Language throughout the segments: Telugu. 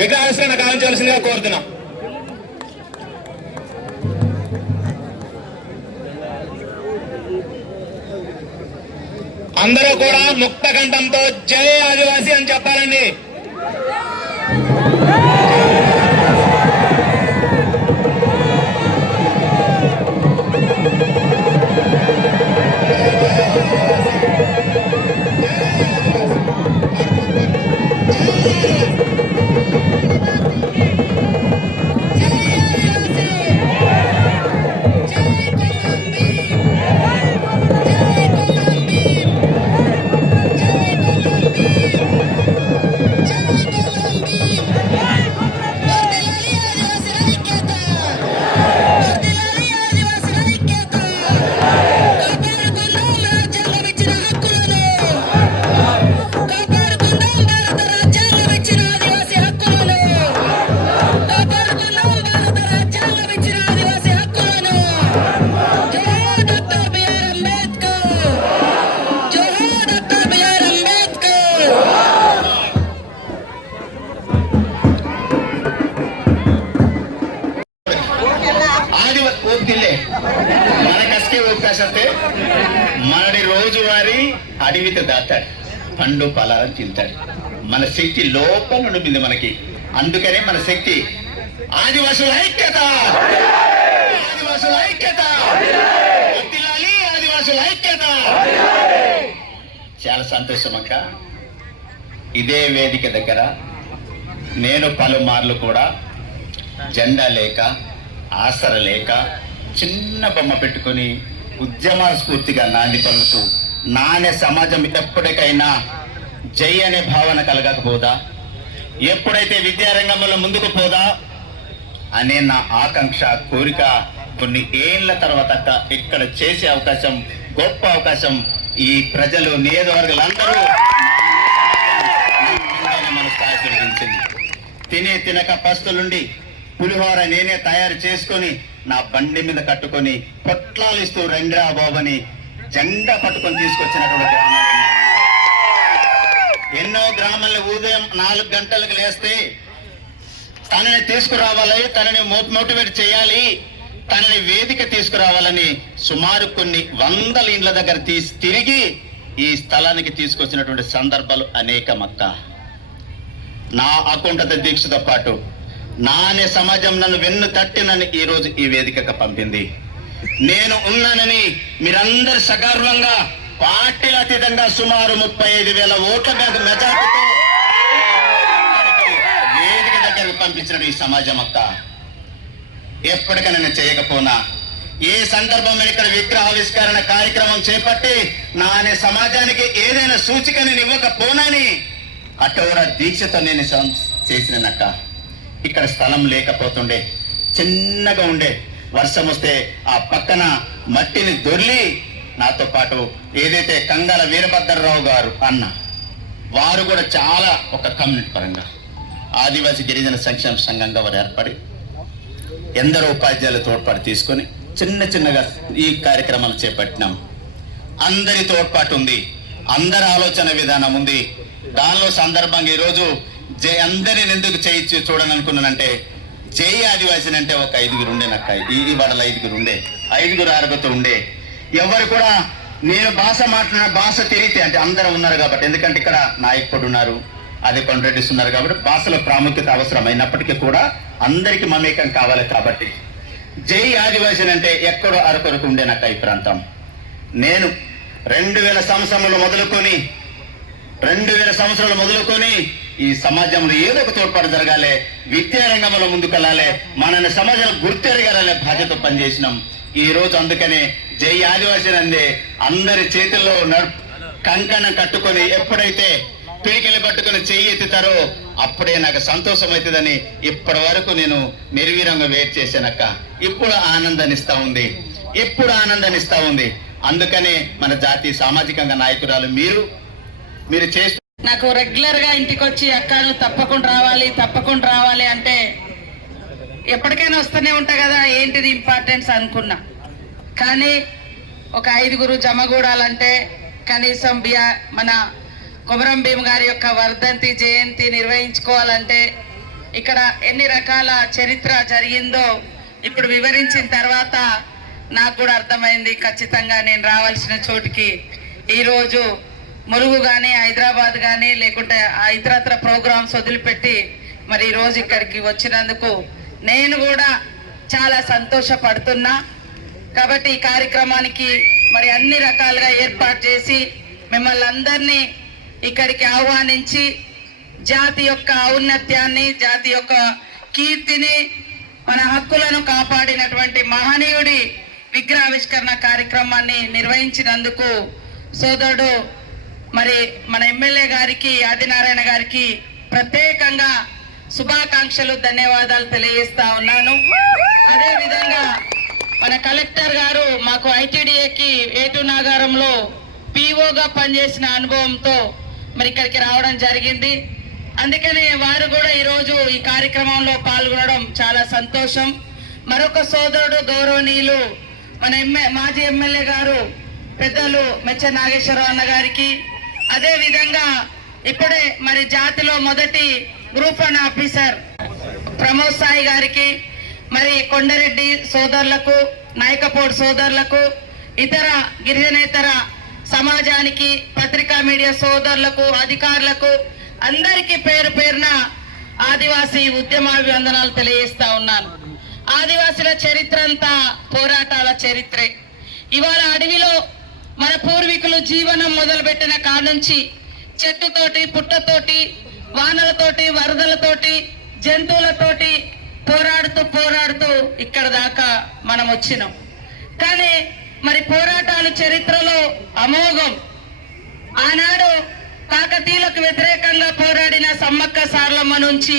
విగ్రహావిష్కరణ కావించవలసిందిగా కోరుతున్నాం. అందరూ కూడా ముక్త కంఠంతో జై ఆదివాసీ అని చెప్పాలండి. మనని రోజువారీ అడవితో దాతాడు, పండు ఫలాలను తింటాడు. మన శక్తి లోపల ఉండింది మనకి. అందుకనే మన శక్తి ఆదివాసుల ఐక్యత, ఆదివాసుల ఐక్యత, ఆదివాసుల ఐక్యత. చాలా సంతోషం అక్క. ఇదే వేదిక దగ్గర నేను పలుమార్లు కూడా జెండా లేక ఆసర లేక చిన్న బొమ్మ పెట్టుకొని ఉద్యమాల స్ఫూర్తిగా నాంది పలుకుతూ నానే సమాజం ఎప్పటికైనా జై అనే భావన కలగకపోదా, ఎప్పుడైతే విద్యారంగంలో ముందుకు పోదా అనే నా ఆకాంక్ష కోరిక కొన్ని ఏళ్ల తర్వాత ఇక్కడ చేసే అవకాశం, గొప్ప అవకాశం ఈ ప్రజలు నియోజకవర్గాలందరూ మనసు ఆశీర్వదించింది. తినక పస్తులుండి పులిహోర నేనే తయారు చేసుకొని నా బండి మీద కట్టుకొని పొట్లాలు ఇస్తూ రండిరా బాబని జెండా పట్టుకొని తీసుకొచ్చినటువంటి గ్రామాలు ఎన్నో గ్రామాల్లో ఉదయం 4 గంటలకు లేస్తే తనని తీసుకురావాలి, తనని మోటివేట్ చేయాలి, తనని వేదిక తీసుకురావాలని సుమారు కొన్ని 100 ఇండ్ల దగ్గర తిరిగి ఈ స్థలానికి తీసుకొచ్చినటువంటి సందర్భాలు అనేకమక్క. నా అకుంఠిత దీక్షతో పాటు నానే సమాజం నన్ను వెన్ను తట్టి నన్ను ఈ రోజు ఈ వేదికకు పంపింది. నేను ఉన్నానని మీరందరూ సగర్వంగా పార్టీల అతీతంగా సుమారు 35,000 ఓట్ల మెజార్టీతో వేదిక దగ్గరకు పంపించిన ఈ సమాజం అక్క. ఎప్పటికైనా నేను చేయకపోనా ఏ సందర్భం ఇక్కడ విగ్రహావిష్కరణ కార్యక్రమం చేపట్టి నానే సమాజానికి ఏదైనా సూచిక నేను ఇవ్వకపోనాని కఠోర దీక్షతో నేను చేసినక్క. ఇక్కడ స్థలం లేకపోతుండే, చిన్నగా ఉండే, వర్షం వస్తే ఆ పక్కన మట్టిని దొర్లి నాతో పాటు ఏదైతే కంగాల వీరభద్రరావు గారు అన్న వారు కూడా చాలా ఒక కమ్యూనిటీ పరంగా ఆదివాసీ గిరిజన సంక్షేమ సంఘంగా వారు ఏర్పడి ఎందరో ఉపాధ్యాయుల తోడ్పాటు తీసుకొని చిన్నగా ఈ కార్యక్రమాలు చేపట్టినాం. అందరి తోడ్పాటు ఉంది, అందరి ఆలోచన విధానం ఉంది. దానిలో సందర్భంగా ఈరోజు అందరిని ఎందుకు చేయించి చూడని అనుకున్నానంటే జై ఆదివాసీని అంటే ఒక 5 ఉండే నక్క. ఈ వాడల 5 ఉండే, 5 6 ఉండే. ఎవరు కూడా నేను భాష మాట్లాడిన భాష తెలియతే అంటే అందరూ ఉన్నారు కాబట్టి, ఎందుకంటే ఇక్కడ నాయకుడు ఉన్నారు, అదే కొండ్రెడ్డిస్ ఉన్నారు కాబట్టి భాషల ప్రాముఖ్యత అవసరమైనప్పటికీ కూడా అందరికి మమేకం కావాలి కాబట్టి జై ఆదివాసీ అంటే ఎక్కడో అరకొరకు ఉండేనక్క ఈ ప్రాంతం. నేను 2000 సంవత్సరంలో మొదలుకొని ఈ సమాజంలో ఏదో ఒక తోడ్పాటు జరగాలి, విద్యారంగంలో ముందుకెళ్ళాలి, మనల్ని సమాజంలో గుర్తెరగాలనే బాధ్యత పనిచేసినాం. ఈ రోజు అందుకనే జై ఆదివాసీ అందే అందరి చేతుల్లో కంకణం కట్టుకొని ఎప్పుడైతే పీకిలు పట్టుకుని చెయ్యి ఎత్తుతారో అప్పుడే నాకు సంతోషం అవుతుందని ఇప్పటి వరకు నేను నిర్వీరంగా వెయిట్ చేశానక్క. ఇప్పుడు ఆనందాన్ని ఇస్తా ఉంది. అందుకనే మన జాతీయ సామాజికంగా నాయకురాలు మీరు చేస్తూ నాకు రెగ్యులర్ గా ఇంటికి వచ్చి అక్కను తప్పకుండా రావాలి అంటే ఎప్పటికైనా వస్తూనే ఉంటా కదా, ఏంటిది ఇంపార్టెన్స్ అనుకున్నా. కానీ ఒక 5గురు జమగూడాలంటే కనీసం మన కొమరం భీమ్ గారి యొక్క వర్ధంతి జయంతి నిర్వహించుకోవాలంటే ఇక్కడ ఎన్ని రకాల చరిత్ర జరిగిందో ఇప్పుడు వివరించిన తర్వాత నాకు కూడా అర్థమైంది. ఖచ్చితంగా నేను రావాల్సిన చోటుకి ఈరోజు ములుగు కానీ హైదరాబాద్ కానీ లేకుంటే ఇతరత్ర ప్రోగ్రామ్స్ వదిలిపెట్టి మరి ఈరోజు ఇక్కడికి వచ్చినందుకు నేను కూడా చాలా సంతోషపడుతున్నా. కాబట్టి ఈ కార్యక్రమానికి మరి అన్ని రకాలుగా ఏర్పాటు చేసి మిమ్మల్ని అందరినీ ఇక్కడికి ఆహ్వానించి జాతి యొక్క ఔన్నత్యాన్ని, జాతి యొక్క కీర్తిని, మన హక్కులను కాపాడినటువంటి మహనీయుడి విగ్రహావిష్కరణ కార్యక్రమాన్ని నిర్వహించినందుకు సోదరుడు మరి మన ఎమ్మెల్యే గారికి ఆదినారాయణ గారికి ప్రత్యేకంగా శుభాకాంక్షలు, ధన్యవాదాలు తెలియజేస్తా ఉన్నాను. అదే విధంగా మన కలెక్టర్ గారు మాకు ఐటీడీఏకి ఏటూ నాగారంలో పీఓగా పనిచేసిన అనుభవంతో మరి ఇక్కడికి రావడం జరిగింది. అందుకనే వారు కూడా ఈరోజు ఈ కార్యక్రమంలో పాల్గొనడం చాలా సంతోషం. మరొక సోదరుడు గౌరవనీయులు మన మాజీ ఎమ్మెల్యే గారు పెద్దలు మెచ్చ నాగేశ్వరరావు అన్న గారికి, అదే విధంగా ఇప్పుడే మరి జాతిలో మొదటి గ్రూప్ 1 ఆఫీసర్ ప్రమోద్ సాయి గారికి, మరి కొండరెడ్డి సోదరులకు, నాయకపోడు సోదరులకు, ఇతర గిరిజనేతర సమాజానికి, పత్రికా మీడియా సోదరులకు, అధికారులకు అందరికీ పేరు పేరున ఆదివాసీ ఉద్యమాభివందనాలు తెలియజేస్తా ఉన్నాను. ఆదివాసుల చరిత్ర అంతా పోరాటాల చరిత్రే. ఇవాళ అడవిలో మన పూర్వీకులు జీవనం మొదలుపెట్టిన కానుంచి చెట్టుతోటి, పుట్టతోటి, వానలతోటి, వరదలతోటి, జంతువులతోటి పోరాడుతూ ఇక్కడ దాకా మనం వచ్చినాం. కానీ మరి పోరాటాలు చరిత్రలో అమోఘం. ఆనాడు కాకతీయులకు వ్యతిరేకంగా పోరాడిన సమ్మక్క సారలమ్మ నుంచి,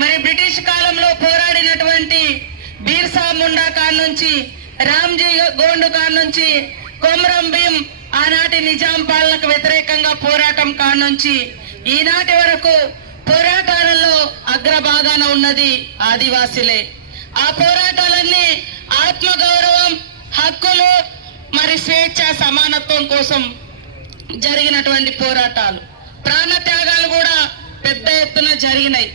మరి బ్రిటిష్ కాలంలో పోరాడినటువంటి బీర్సా ముండా ఖాన్ నుంచి, రామ్జీ గోండు ఖాన్ నుంచి, కొమరం భీమ్ ఆనాటి నిజాం పాలనకు వ్యతిరేకంగా పోరాటం కానుంచి ఈనాటి వరకు పోరాటాలలో అగ్రభాగాన ఉన్నది ఆదివాసీలే. ఆ పోరాటాలన్నీ ఆత్మగౌరవం, హక్కులు, మరి స్వేచ్ఛ, సమానత్వం కోసం జరిగినటువంటి పోరాటాలు. ప్రాణ త్యాగాలు కూడా పెద్ద ఎత్తున జరిగినాయి.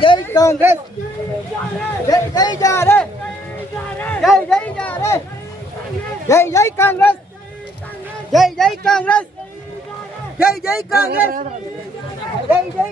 जय कांग्रेस जय जय జై జై జై జై కాంగ్రెస్ జై జై కాంగ్రెస్ జై జై కాంగ్రెస్ జై జై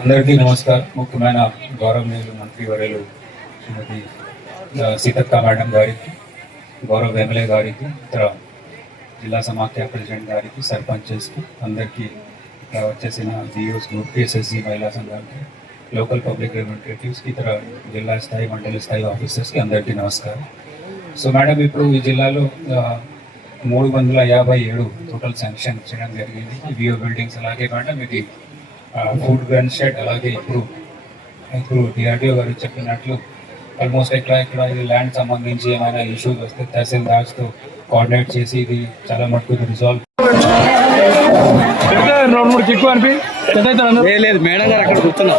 అందరికీ నమస్కారం. ముఖ్యమైన గౌరవనీయులు మంత్రివర్యులు శ్రీమతి సీతక్క మేడం గారికి, గౌరవ ఎమ్మెల్యే గారికి, ఇతర జిల్లా సమాఖ్య ప్రెసిడెంట్ గారికి, సర్పంచెస్కి, అందరికీ ఇక్కడ వచ్చేసిన బిఓస్ గ్రూప్, ఎస్ఎస్జి మహిళా సంఘానికి, లోకల్ పబ్లిక్ రిప్రజెంటేటివ్స్కి, ఇతర జిల్లా స్థాయి మండలి స్థాయి ఆఫీసర్స్కి అందరికీ నమస్కారం. సో మేడం, ఇప్పుడు ఈ జిల్లాలో 357 టోటల్ శాంక్షన్ చేయడం జరిగింది. బిఓ బిల్డింగ్స్, అలాగే మేడం ఇది ఫుడ్ గన్ షెడ్, అలాగే ఇప్పుడు డిఆర్డిఓ గారు చెప్పినట్లు ఆల్మోస్ట్ ఇక్కడ ఇది ల్యాండ్ సంబంధించి ఏమైనా ఇష్యూస్ వస్తే తహసీల్దార్స్తో కోఆర్డినేట్ చేసి ఇది చాలా మటుకు రిజాల్వ్. లేదు మేడం గారు అక్కడ కూర్చున్నా